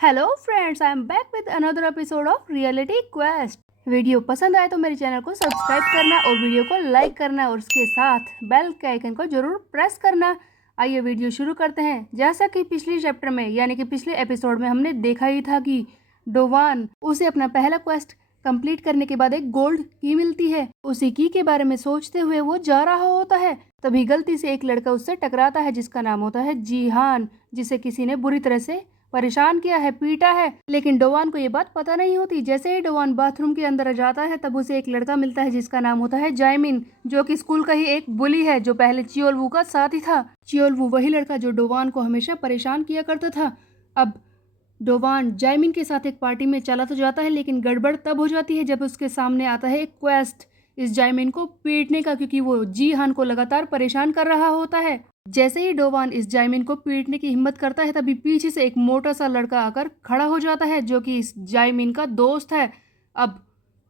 Hello friends, I am back with another episode of reality quest. Video पसंद आए तो मेरे चैनल को सब्सक्राइब करना और वीडियो को लाइक करना और उसके साथ बेल के आइकन को जरूर प्रेस करना। आइए वीडियो शुरू करते हैं। जैसा कि पिछले चैप्टर में यानी कि पिछले एपिसोड में हमने देखा ही था कि डोवान उसे अपना पहला क्वेस्ट कंप्लीट करने के बाद एक गोल्ड की मिलती है। उसी की के बारे में सोचते हुए वो जा रहा होता है, तभी गलती से एक लड़का उससे टकराता है जिसका नाम होता है जीहान, जिसे किसी ने बुरी तरह से परेशान किया है, पीटा है। लेकिन डोवान को ये बात पता नहीं होती। जैसे ही डोवान बाथरूम के अंदर जाता है तब उसे एक लड़का मिलता है जिसका नाम होता है जायमिन, जो कि स्कूल का ही एक बुली है जो पहले चियोलवू का साथी था। चियोलवू वही लड़का जो डोवान को हमेशा परेशान किया करता था। अब डोवान जायमिन के साथ एक पार्टी में चला तो जाता है, लेकिन गड़बड़ तब हो जाती है जब उसके सामने आता है एक क्वेस्ट इस जायमिन को पीटने का, क्योंकि वो जीहान को लगातार परेशान कर रहा होता है। जैसे ही डोवान इस जायमिन को पीटने की हिम्मत करता है तभी पीछे से एक मोटा सा लड़का आकर खड़ा हो जाता है जो कि इस जायमिन का दोस्त है। अब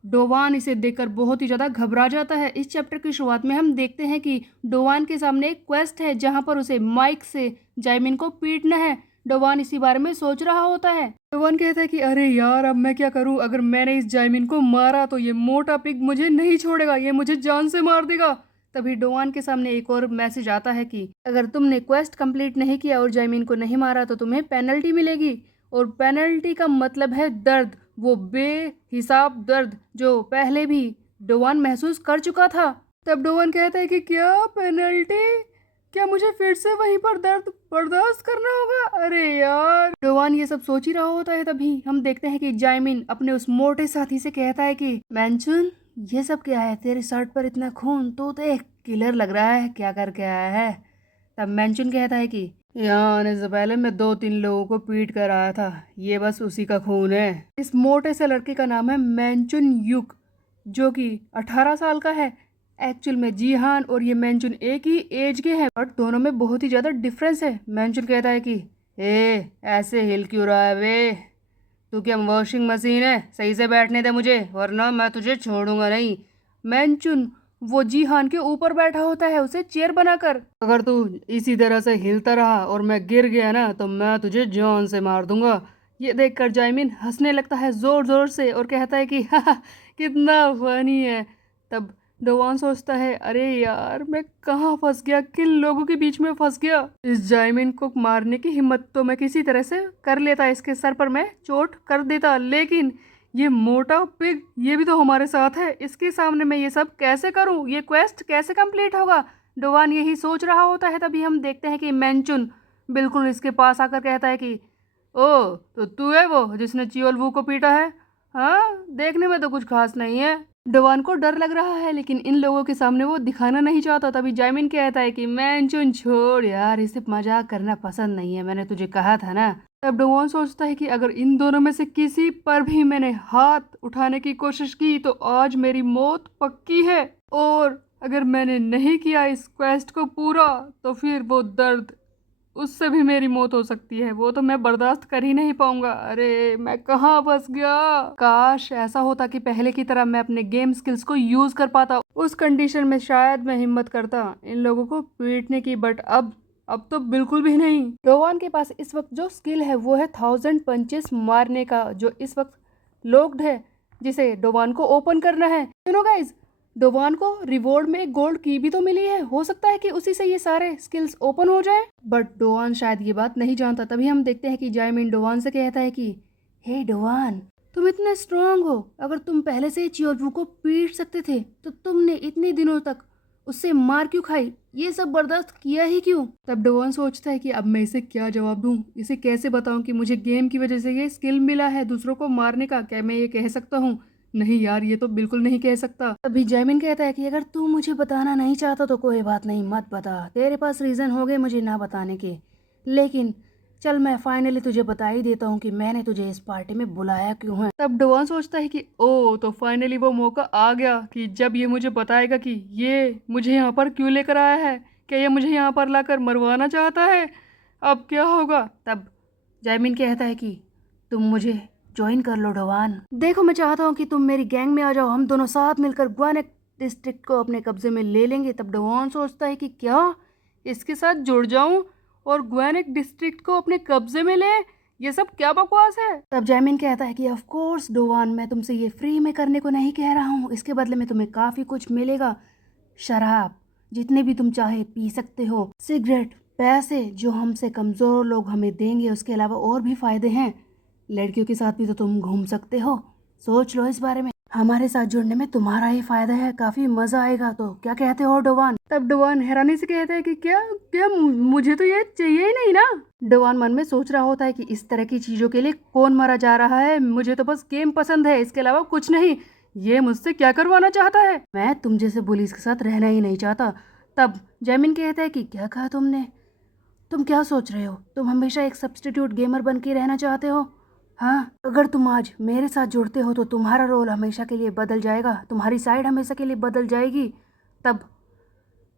डोवान इसे देखकर बहुत ही ज़्यादा घबरा जाता है। इस चैप्टर की शुरुआत में हम देखते हैं कि डोवान के सामने एक क्वेस्ट है जहां पर उसे माइक से जायमिन को पीटना है। डोवान इसी बारे में सोच रहा होता है। डोवान कहता है कि अरे यार, अब मैं क्या करूं? अगर मैंने इस जायमिन को मारा तो ये मोटा पिग मुझे नहीं छोड़ेगा, ये मुझे जान से मार देगा। तभी डोवान के सामने एक और मैसेज आता है कि अगर तुमने क्वेस्ट कंप्लीट नहीं किया और जायमिन को नहीं मारा तो तुम्हें पेनल्टी मिलेगी, और पेनल्टी का मतलब है दर्द, वो बेहिसाब दर्द जो पहले भी डोवान महसूस कर चुका था। तब डोवान कहता है कि क्या पेनल्टी? क्या मुझे फिर से वहीं पर दर्द बर्दाश्त करना होगा? अरे यार, डोवान ये सब सोच ही रहा होता है तभी हम देखते हैं कि जायमिन अपने उस मोटे साथी से कहता है कि मैंचुन, ये सब क्या है? तेरे शर्ट पर इतना खून, तो एक किलर लग रहा है, क्या करके आया है? तब मैंचुन कहता है कि यहाँ आने से पहले मैं 2-3 लोगों को पीट कर आया था, ये बस उसी का खून है। इस मोटे से लड़के का नाम है मैंचुन युक, जो कि 18 साल का है। एक्चुअल में जीहान और ये मैंचुन एक ही एज के हैं, बट दोनों में बहुत ही ज़्यादा डिफरेंस है। मैंचुन कहता है कि ऐसे हिल क्यों रहा है वे? तू क्या वॉशिंग मशीन है? सही से बैठने दे मुझे, वरना मैं तुझे छोड़ूंगा नहीं। मैंचुन वो जीहान के ऊपर बैठा होता है उसे चेयर बनाकर। अगर तू इसी तरह से हिलता रहा और मैं गिर गया ना तो मैं तुझे जान से मार दूंगा। ये देखकर जायमिन हंसने लगता है जोर जोर से और कहता है कि कितना फनी है। तब डोवान सोचता है, अरे यार, मैं कहाँ फंस गया, किन लोगों के बीच में फंस गया। इस जायमिन को मारने की हिम्मत तो मैं किसी तरह से कर लेता, इसके सर पर मैं चोट कर देता, लेकिन ये मोटा पिग ये भी तो हमारे साथ है, इसके सामने मैं ये सब कैसे करूं? ये क्वेस्ट कैसे कंप्लीट होगा? डोवान यही सोच रहा होता है तभी हम देखते हैं कि मैंचुन बिल्कुल इसके पास आकर कहता है कि ओ, तो तू है वो जिसने चियोलवू को पीटा है? हाँ, देखने में तो कुछ खास नहीं है। डोवान को डर लग रहा है लेकिन इन लोगों के सामने वो दिखाना नहीं चाहता। तभी जायमिन कहता है कि मैंचुन छोड़ यार, इसे मजाक करना पसंद नहीं है, मैंने तुझे कहा था ना। तब डोवान सोचता है कि अगर इन दोनों में से किसी पर भी मैंने हाथ उठाने की कोशिश की तो आज मेरी मौत पक्की है, और अगर मैंने नहीं किया इस क्वेस्ट को पूरा तो फिर वो दर्द, उससे भी मेरी मौत हो सकती है, वो तो मैं बर्दाश्त कर ही नहीं पाऊंगा। अरे मैं कहाँ फंस गया? काश ऐसा होता कि पहले की तरह मैं अपने गेम स्किल्स को यूज कर पाता। उस कंडीशन में शायद मैं हिम्मत करता इन लोगों को पीटने की, बट अब तो बिल्कुल भी नहीं। डोवान के पास इस वक्त जो स्किल है वो है 1000 पंचेस मारने का, जो इस वक्त लॉक्ड है, जिसे डोवान को ओपन करना है। सुनो गाइज, डोवान को रिवॉर्ड में एक गोल्ड की भी तो मिली है, हो सकता है कि उसी से ये सारे स्किल्स ओपन हो जाए, बट डोवान शायद ये बात नहीं जानता। तभी हम देखते हैं कि जायमिन डोवान से कहता है कि हे डोवान, तुम इतने स्ट्रांग हो, अगर तुम पहले से ही चियोलवू को पीट सकते थे तो तुमने इतने दिनों तक उससे मार क्यों खाई? ये सब बर्दाश्त किया ही क्यों? तब डोवान सोचता है कि अब मैं इसे क्या जवाब दूं, इसे कैसे बताऊं कि मुझे गेम की वजह से ये स्किल मिला है दूसरों को मारने का। क्या मैं ये कह सकता हूँ? नहीं यार, ये तो बिल्कुल नहीं कह सकता। तभी जैमिन कहता है कि अगर तू मुझे बताना नहीं चाहता तो कोई बात नहीं, मत बता, तेरे पास रीजन हो गए मुझे ना बताने के, लेकिन चल मैं फाइनली तुझे बता ही देता हूँ कि मैंने तुझे इस पार्टी में बुलाया क्यों है। तब डोवान सोचता है कि ओ, तो फाइनली वो मौका आ गया कि जब ये मुझे बताएगा कि ये मुझे यहाँ पर क्यों लेकर आया है, क्या ये मुझे यहाँ पर लाकर मरवाना चाहता है, अब क्या होगा। तब जैमिन कहता है कि तुम मुझे ज्वाइन कर लो डोवान, देखो मैं चाहता हूँ कि तुम मेरी गैंग में आ जाओ, हम दोनों साथ मिलकर ग्वानेक डिस्ट्रिक्ट को अपने कब्जे में ले लेंगे। तब डोवान सोचता है कि क्या इसके साथ जुड़ जाऊं और ग्वानेक डिस्ट्रिक्ट को अपने कब्जे में ले? ये सब क्या बकवास है। तब जैमिन कहता है कि ऑफ कोर्स डोवान, मैं तुमसे ये फ्री में करने को नहीं कह रहा हूँ, इसके बदले में तुम्हें काफ़ी कुछ मिलेगा। शराब जितने भी तुम चाहे पी सकते हो, सिगरेट, पैसे जो हमसे कमज़ोर लोग हमें देंगे, उसके अलावा और भी फ़ायदे हैं। लड़कियों के साथ भी तो तुम घूम सकते हो, सोच लो इस बारे में। हमारे साथ जुड़ने में तुम्हारा ही फायदा है, काफी मजा आएगा। तो क्या कहते हो डोवान? तब डोवान हैरानी से कहता है कि क्या क्या मुझे तो ये चाहिए ही नहीं ना। डोवान मन में सोच रहा होता है कि इस तरह की चीजों के लिए कौन मरा जा रहा है, मुझे तो बस गेम पसंद है, इसके अलावा कुछ नहीं। ये मुझसे क्या करवाना चाहता है? मैं तुम जैसे पुलिस के साथ रहना ही नहीं चाहता। तब जैमिन कहता है कि क्या कहा तुमने? तुम क्या सोच रहे हो? तुम हमेशा एक सब्स्टिट्यूट गेमर बन के रहना चाहते हो? हाँ, अगर तुम आज मेरे साथ जुड़ते हो तो तुम्हारा रोल हमेशा के लिए बदल जाएगा, तुम्हारी साइड हमेशा के लिए बदल जाएगी। तब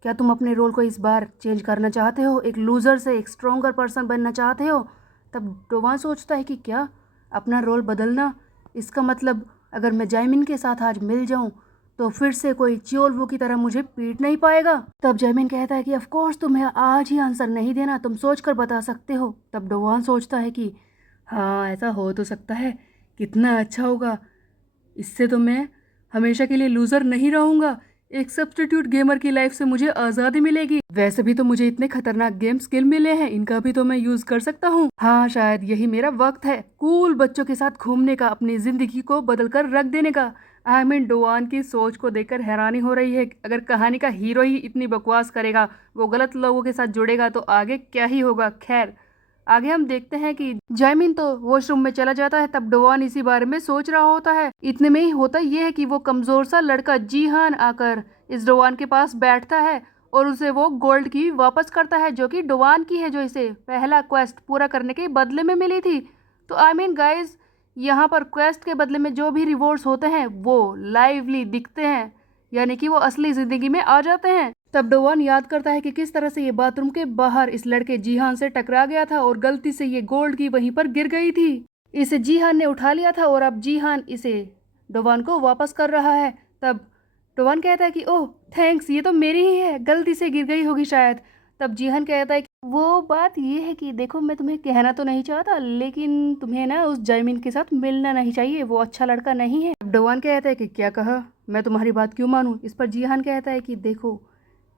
क्या तुम अपने रोल को इस बार चेंज करना चाहते हो, एक लूज़र से एक स्ट्रोंगर पर्सन बनना चाहते हो? तब डोवान सोचता है कि क्या अपना रोल बदलना, इसका मतलब अगर मैं जैमिन के साथ आज मिल जाऊं तो फिर से कोई चियोलवू की तरह मुझे पीट नहीं पाएगा। तब जैमिन कहता है कि ऑफ कोर्स तुम्हें आज ही आंसर नहीं देना, तुम सोच कर बता सकते हो। तब डोवान सोचता है कि हाँ, ऐसा हो तो सकता है, कितना अच्छा होगा, इससे तो मैं हमेशा के लिए लूज़र नहीं रहूँगा। एक सब्स्टिट्यूट गेमर की लाइफ से मुझे आज़ादी मिलेगी। वैसे भी तो मुझे इतने खतरनाक गेम स्किल मिले हैं, इनका भी तो मैं यूज़ कर सकता हूँ। हाँ, शायद यही मेरा वक्त है कूल बच्चों के साथ घूमने का, अपनी ज़िंदगी को बदल कर रख देने का। आई मीन डोवान की सोच को देखकर हैरानी हो रही है। अगर कहानी का हीरो ही इतनी बकवास करेगा, वो गलत लोगों के साथ जुड़ेगा, तो आगे क्या ही होगा। खैर, आगे हम देखते हैं कि जैमिन तो वॉशरूम में चला जाता है। तब डोवान इसी बारे में सोच रहा होता है। इतने में ही होता यह है कि वो कमजोर सा लड़का जीहान आकर इस डोवान के पास बैठता है और उसे वो गोल्ड की वापस करता है, जो कि डोवान की है, जो इसे पहला क्वेस्ट पूरा करने के बदले में मिली थी। तो आई मीन गाइज, यहाँ पर क्वेस्ट के बदले में जो भी रिवॉर्ड्स होते हैं वो लाइवली दिखते हैं, यानी कि वो असली जिंदगी में आ जाते हैं। तब डोवान याद करता है कि किस तरह से ये बाथरूम के बाहर इस लड़के जीहान से टकरा गया था और गलती से ये गोल्ड की वहीं पर गिर गई थी। इसे जीहान ने उठा लिया था और अब जीहान इसे डोवान को वापस कर रहा है। तब डोवान कहता है कि ओह थैंक्स, ये तो मेरी ही है, गलती से गिर गई होगी शायद। तब जीहान कहता है कि वो बात ये है कि देखो, मैं तुम्हें कहना तो नहीं चाहता, लेकिन तुम्हें ना उस जैमिन के साथ मिलना नहीं चाहिए, वो अच्छा लड़का नहीं है। डोवान कहता है कि क्या कहा, मैं तुम्हारी बात क्यों मानूं? इस पर जीहान कहता है कि देखो,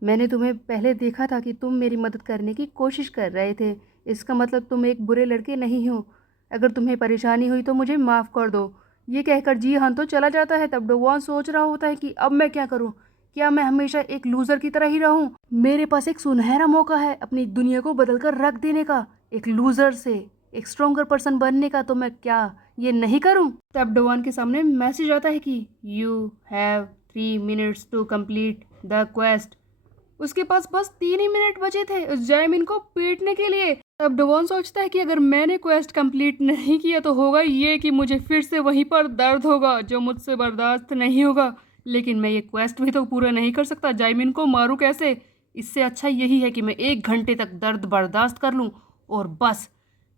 मैंने तुम्हें पहले देखा था कि तुम मेरी मदद करने की कोशिश कर रहे थे, इसका मतलब तुम एक बुरे लड़के नहीं हो। अगर तुम्हें परेशानी हुई तो मुझे माफ़ कर दो। ये कहकर जीहान तो चला जाता है। तब डोवान सोच रहा होता है कि अब मैं क्या करूं, क्या मैं हमेशा एक लूज़र की तरह ही रहूं? मेरे पास एक सुनहरा मौका है अपनी दुनिया को बदल कर रख देने का, एक लूज़र से एक स्ट्रोंगर पर्सन बनने का, तो मैं क्या ये नहीं करूं? तब डोवान के सामने मैसेज आता है कि you have 3 minutes to complete the quest. उसके पास बस 3 ही मिनट बचे थे उस जैमिन को पीटने के लिए। तब डोवान सोचता है कि अगर मैंने क्वेस्ट कंप्लीट नहीं किया तो होगा ये कि मुझे फिर से वहीं पर दर्द होगा जो मुझसे बर्दाश्त नहीं होगा। लेकिन मैं ये क्वेस्ट भी तो पूरा नहीं कर सकता, जैमिन को मारूं कैसे? इससे अच्छा यही है कि मैं 1 घंटे तक दर्द बर्दाश्त कर लूं और बस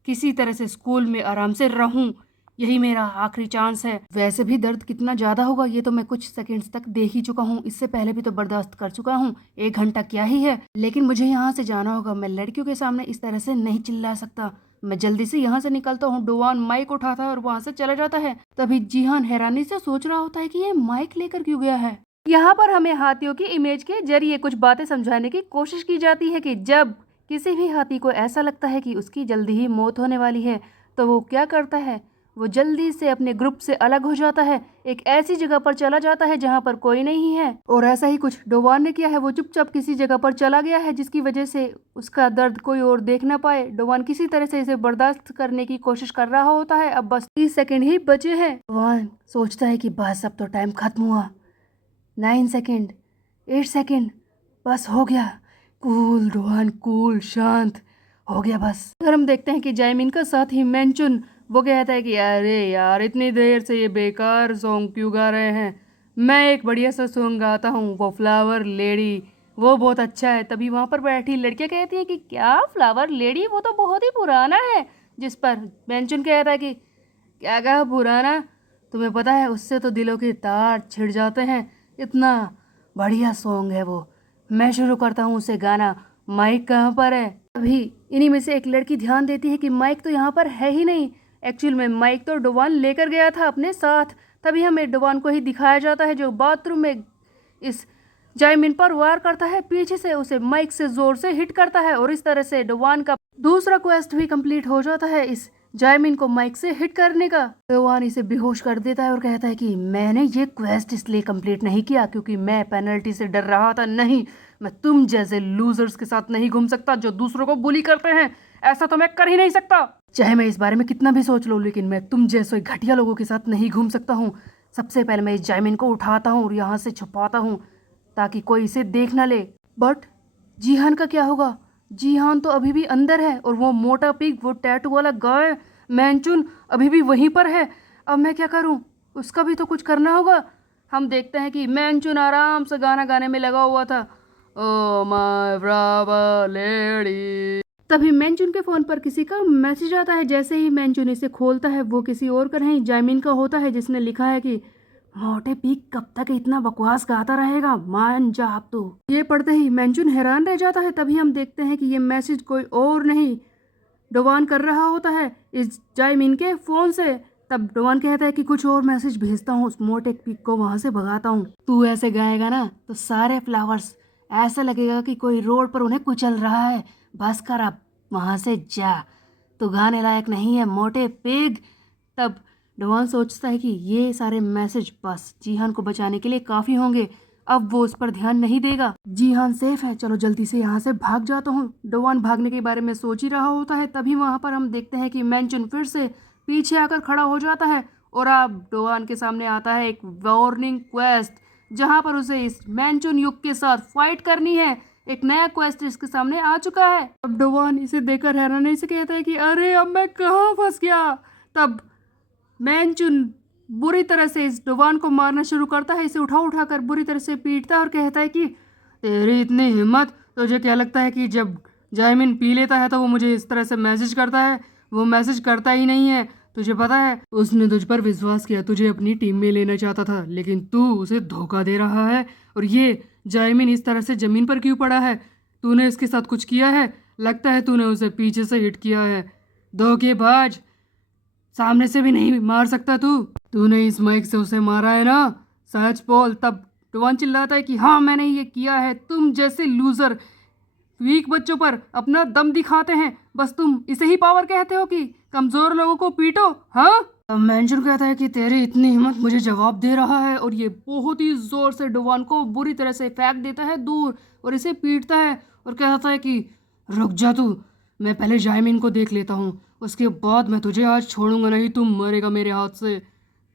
किसी तरह से स्कूल में आराम से रहूं। यही मेरा आखिरी चांस है। वैसे भी दर्द कितना ज़्यादा होगा ये तो मैं कुछ सेकंड्स तक देख ही चुका हूँ, इससे पहले भी तो बर्दाश्त कर चुका हूँ, 1 घंटा क्या ही है। लेकिन मुझे यहाँ से जाना होगा, मैं लड़कियों के सामने इस तरह से नहीं चिल्ला सकता। मैं जल्दी से यहाँ से निकलता हूँ। डोवान माइक उठाता है और वहाँ से चला जाता है। तभी जीहान हैरानी से सोच रहा होता है कि ये माइक लेकर क्यों गया है। यहाँ पर हमें हाथियों की इमेज के जरिए कुछ बातें समझाने की कोशिश की जाती है कि जब किसी भी हाथी को ऐसा लगता है कि उसकी जल्दी ही मौत होने वाली है तो वो क्या करता है, वो जल्दी से अपने ग्रुप से अलग हो जाता है, एक ऐसी जगह पर चला जाता है जहाँ पर कोई नहीं है। और ऐसा ही कुछ डोवान ने किया है, वो चुपचाप किसी जगह पर चला गया है जिसकी वजह से उसका दर्द कोई और देख ना पाए। डोवान किसी तरह से इसे बर्दाश्त करने की कोशिश कर रहा होता है। अब बस 30 सेकंड ही बचे हैं। डोवान सोचता है कि बस अब तो टाइम खत्म हुआ, 9 सेकंड, 8 सेकंड, बस हो गया। कूल डोवान कूल, शांत हो गया बस। फिर हम देखते हैं कि जैमिन का साथी मेंचुन वो कहता है कि अरे यार, इतनी देर से ये बेकार सॉन्ग क्यों गा रहे हैं, मैं एक बढ़िया सा सॉन्ग गाता हूँ, वो फ्लावर लेडी, वो बहुत अच्छा है। तभी वहाँ पर बैठी लड़कियाँ कहती हैं कि क्या फ्लावर लेडी, वो तो बहुत ही पुराना है। जिस पर मेंचुन कहता है कि क्या कहा पुराना, तुम्हें पता है उससे तो दिलों के तार छिड़ जाते हैं, इतना बढ़िया सॉन्ग है वो, मैं शुरू करता हूँ उसे गाना, माइक कहाँ पर है? अभी इन्हीं में से एक लड़की ध्यान देती है कि माइक तो यहाँ पर है ही नहीं। एक्चुअल में माइक तो डोवान लेकर गया था अपने साथ। तभी हमें डोवान को ही दिखाया जाता है जो बाथरूम में इस जायमिन पर वार करता है, पीछे से उसे माइक से जोर से हिट करता है और इस तरह से डोवान का दूसरा क्वेस्ट भी कंप्लीट हो जाता है इस जायमिन को माइक से हिट करने का। डोवान इसे बेहोश कर देता है और कहता है कि मैंने ये क्वेस्ट इसलिए कंप्लीट नहीं किया क्योंकि मैं पेनल्टी से डर रहा था। नहीं, मैं तुम जैसे लूजर्स के साथ नहीं घूम सकता जो दूसरों को बुली करते हैं। ऐसा तो मैं कर ही नहीं सकता, चाहे मैं इस बारे में कितना भी सोच लूं, लेकिन मैं तुम जैसे घटिया लोगों के साथ नहीं घूम सकता हूँ। सबसे पहले मैं इस जायमिन को उठाता हूँ और यहाँ से छुपाता हूँ ताकि कोई इसे देख ना ले। बट जीहान का क्या होगा? जीहान तो अभी भी अंदर है और वो मोटा पिग, वो टैटू वाला गाय मैंचुन अभी भी वहीं पर है। अब मैं क्या करूं? उसका भी तो कुछ करना होगा। हम देखते हैं कि मैंचुन आराम से गाना गाने में लगा हुआ था, ओ माय ब्रावा लेडी। तभी मैंचुन के फोन पर किसी का मैसेज आता है। जैसे ही मैंचुन इसे खोलता है वो किसी और का नहीं, जायमिन का होता है, जिसने लिखा है कि मोटे पीक कब तक इतना बकवास गाता रहेगा, मान जा अब तू। ये पढ़ते ही मैंचुन हैरान रह जाता है। तभी हम देखते हैं कि ये मैसेज कोई और नहीं डोवान कर रहा होता है इस जायमिन के फोन से। तब डोवान कहता है कि कुछ और मैसेज भेजता हूँ, उस मोटे पीक को वहां से भगाता हूँ। तू ऐसे गाएगा ना तो सारे फ्लावर्स ऐसा लगेगा कि कोई रोड पर उन्हें कुचल रहा है। बस कर अब, वहां से जा, तू गाने लायक नहीं है मोटे पिग। तब डोवान सोचता है कि ये सारे मैसेज बस जीहान को बचाने के लिए काफी होंगे। अब वो उस पर ध्यान नहीं देगा। जीहान सेफ है, चलो जल्दी से यहाँ से भाग जाता हूँ। डोवान भागने के बारे में सोच ही रहा होता है। तभी वहां पर हम देखते हैं कि मैंचुन फिर से पीछे आकर खड़ा हो जाता है और अब डोवान के सामने आता है एक वार्निंग क्वेस्ट, जहां पर उसे इस मैंचुन युग के साथ फाइट करनी है। एक नया क्वेस्ट इसके सामने आ चुका है। अब डोवान इसे देखकर हैरानी से कहता है कि अरे अब मैं कहाँ फंस गया। तब मैंचुन बुरी तरह से इस डोवान को मारना शुरू करता है, इसे उठा उठा कर बुरी तरह से पीटता है और कहता है कि तेरी इतनी हिम्मत, तुझे क्या लगता है कि जब जायमिन पी लेता है तो वो मुझे इस तरह से मैसेज करता है? वो मैसेज करता ही नहीं है। तुझे पता है उसने तुझ पर विश्वास किया, तुझे अपनी टीम में लेना चाहता था, लेकिन तू उसे धोखा दे रहा है। और ये जायमिन इस तरह से जमीन पर क्यों पड़ा है? तूने इसके साथ कुछ किया है? लगता है तूने उसे पीछे से हिट किया है। धोखेबाज, सामने से भी नहीं मार सकता तू। तूने इस माइक से उसे मारा है ना? सच बोल। तब डोवान चिल्लाता है कि हाँ मैंने ये किया है। तुम जैसे लूजर वीक बच्चों पर अपना दम दिखाते हैं, बस तुम इसे ही पावर कहते हो कि कमजोर लोगों को पीटो। हाँ, अब मैंचुन कहता है कि तेरी इतनी हिम्मत, मुझे जवाब दे रहा है। और ये बहुत ही जोर से डोवान को बुरी तरह से फेंक देता है दूर और इसे पीटता है और कहता है कि रुक जा तू, मैं पहले जायमिन को देख लेता हूँ, उसके बाद मैं तुझे आज छोड़ूंगा नहीं, तुम मरेगा मेरे हाथ से।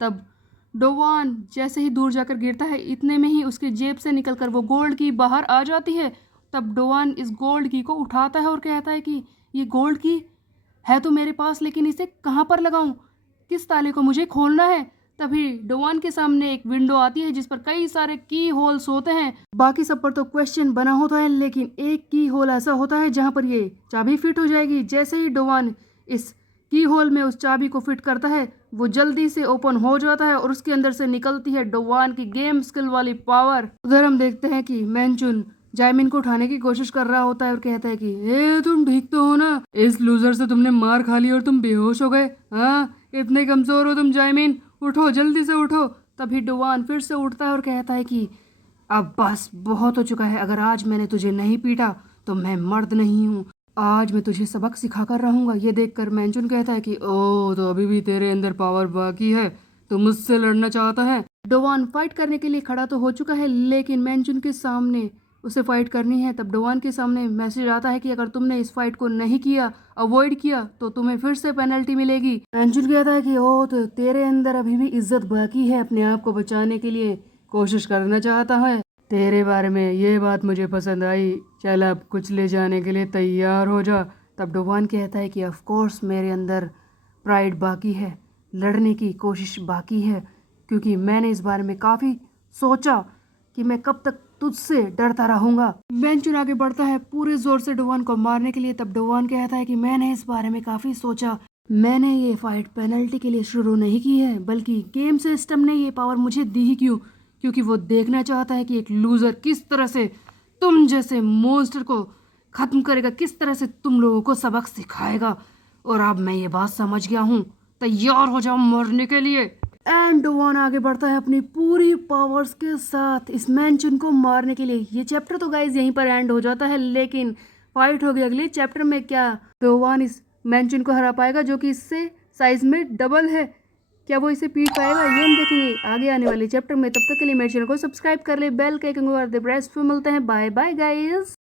तब डोवान जैसे ही दूर जाकर गिरता है, इतने में ही उसके जेब से निकलकर वो गोल्ड की बाहर आ जाती है। तब डोवान इस गोल्ड की को उठाता है और कहता है कि ये गोल्ड की है तो मेरे पास, लेकिन इसे कहाँ पर लगाऊं? किस ताले को मुझे खोलना है? तभी डोवान के सामने एक विंडो आती है जिस पर कई सारे की होल्स होते हैं। बाकी सब पर तो क्वेश्चन बना होता है, लेकिन एक की होल ऐसा होता है जहां पर ये चाबी फिट हो जाएगी। जैसे ही डोवान इस की होल में उस चाबी को फिट करता है, वो जल्दी से ओपन हो जाता है और उसके अंदर से निकलती है डोवान की गेम स्किल वाली पावर। उधर हम देखते हैं कि मैंचुन जायमिन को उठाने की कोशिश कर रहा होता है और कहता है कि ए तुम ठीक तो हो ना? इस लूजर से तुमने मार खा ली और तुम बेहोश हो गए? हाँ, इतने कमजोर हो तुम जायमिन, उठो जल्दी से उठो। तभी डोवान फिर से उठता है और कहता है कि अब बस बहुत हो चुका है, अगर आज मैंने तुझे नहीं पीटा तो मैं मर्द नहीं हूँ। आज मैं तुझे सबक सिखा कर रहूंगा। ये देखकर मैंचुन कहता है कि ओ तो अभी भी तेरे अंदर पावर बाकी है, तो मुझसे लड़ना चाहता है। डोवान फाइट करने के लिए खड़ा तो हो चुका है, लेकिन मैंचुन के सामने उसे फाइट करनी है। तब डोवान के सामने मैसेज आता है कि अगर तुमने इस फाइट को नहीं किया, अवॉइड किया, तो तुम्हें फिर से पेनल्टी मिलेगी। मैंचुन कहता है कि ओ तो तेरे अंदर अभी भी इज्जत बाकी है, अपने आप को बचाने के लिए कोशिश करना चाहता है। तेरे बारे में ये बात मुझे पसंद आई, चल अब कुछ ले जाने के लिए तैयार हो जा। तब डोवान कहता है कि ऑफ कोर्स मेरे अंदर प्राइड बाकी है, लड़ने की कोशिश बाकी है, क्योंकि मैंने इस बारे में काफ़ी सोचा कि मैं कब तक तुझसे डरता रहूंगा। मैंचुन आगे बढ़ता है पूरे जोर से डोवान को मारने के लिए। तब डोवान कहता है कि मैंने इस बारे में काफ़ी सोचा, मैंने ये फाइट पेनल्टी के लिए शुरू नहीं की है, बल्कि गेम सिस्टम ने ये पावर मुझे दी ही क्यों, क्योंकि वो देखना चाहता है कि एक लूजर किस तरह से तुम जैसे मॉन्स्टर को खत्म करेगा, किस तरह से तुम लोगों को सबक सिखाएगा। और अब मैं ये बात समझ गया हूँ, तैयार हो जाओ मरने के लिए। एंड डोवान आगे बढ़ता है अपनी पूरी पावर्स के साथ इस मैंचुन को मारने के लिए। ये चैप्टर तो गाइज यहीं पर एंड हो जाता है, लेकिन फाइट होगी अगले चैप्टर में। क्या डोवान इस मैंचुन को हरा पाएगा जो कि इससे साइज में डबल है? क्या वो इसे पीट पाएगा? ये हम देखेंगे आगे आने वाले चैप्टर में। तब तक के लिए मेरे चैनल को सब्सक्राइब कर ले, बेल के आइकन को कर दे प्रेस। फिर मिलते हैं, बाय बाय गाइस।